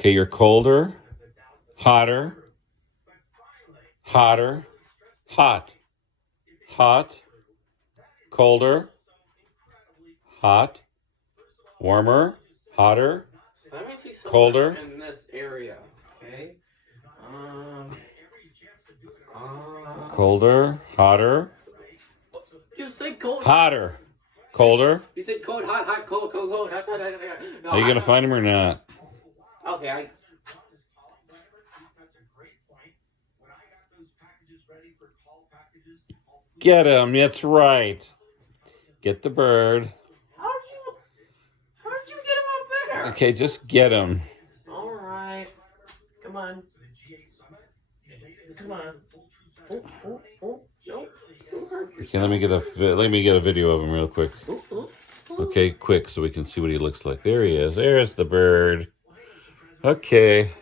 Okay, you're colder, hotter, hotter, hot, hot, colder, hot, warmer, hotter, Let me see something colder, in this area. Okay. colder, hotter, You said cold. hotter, colder. You said cold, hot, hot, cold, cold, cold. Hot, hot, hot, hot. No, Are you gonna find him or not? Okay. Get him. That's right. Get the bird. How did you get him up there? Okay, just get him. All right. Come on. Come on. Oh, oh, oh. Nope. Okay, let me get a video of him real quick. Okay, quick, so we can see what he looks like. There he is. There's the bird. Okay.